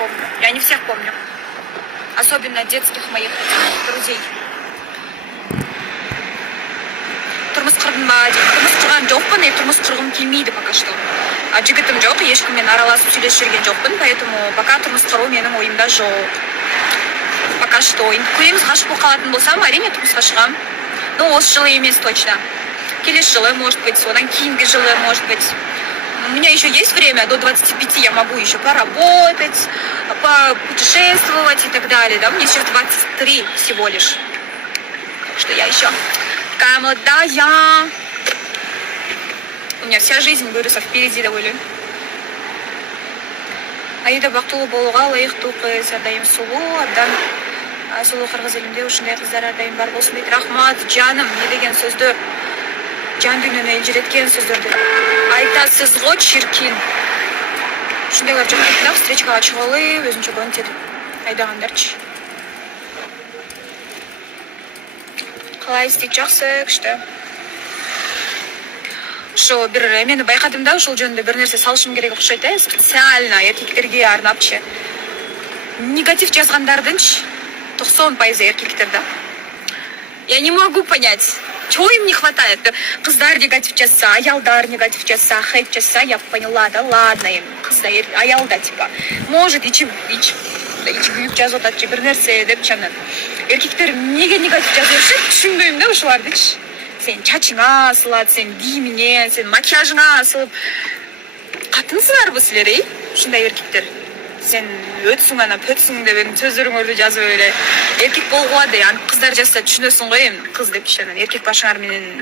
помню. Я не всех помню. Особенно детских моих друзей. Тұрмыс құрдым ба дейді. Тұрмыс құрған жоқпын, тұрмыс құрғым келмейді пока что. Жігітім жоқ, ешкіммен араласып сөйлесіп жүрген жоқпын, поэтому пока тұрмыс құру менің ойымда жоқ. Пока что. Енді көреміз, ғашық болып қалатын болсам, әрине тұрмысқа шығам. Но осы жылы емес точно. Келесі жылы, может быть, содан кейінгі жылы, может быть. У меня еще есть время, до 25 я могу еще поработать, путешествовать и так далее. Да? Мне сейчас 23 всего лишь. Так что я еще такая молодая. У меня вся жизнь выросла впереди довольно. Аида бақытты болуға лайықты қыз, әрдайым сұлу, абдан сұлу қырғыз елінде ушындай қыздар әрдайым бар болсын дейді. Рахмат, жаным, не деген сөзді, жан дүниені елжіреткен сөздерді айтасыз ғой, шіркин. Ушындайлар жоқ да, встречкаға шығалы, өзінше көңітеді. Айдағандарчы. Қалай істейді, жақсы, күшті. Шо бір мені байқадым да, ушыл жөнінде бір нәрсе салышым керек ұқсайды, специально еркектерге арнапчы. Негатив жазғандардың 90% еркектер, да. Я не могу понять, чего им не хватает. Қыздар негатив жазса, аялдар негатив жазса, хейт жазса, я поняла, да ладно им, қыздар, аялда типа. Может, ичи күйіп жазып отады, бір нәрсе деп жаңа. Еркектер неге негатив жазып жүрсе, түсінбеймін да ушыларды. Сен чачыңа асылады, сен киіміңе, сен макияжыңа асылып. Қатынсыңар бұл сілер, ей? Шындай еркектер. Сен өтсің ана, пөтсің деп сөздеріңөрді жазып өйле. Еркек болғуады, қыздар жазса түсінесің ғой, қыз деп еркек башыңар менен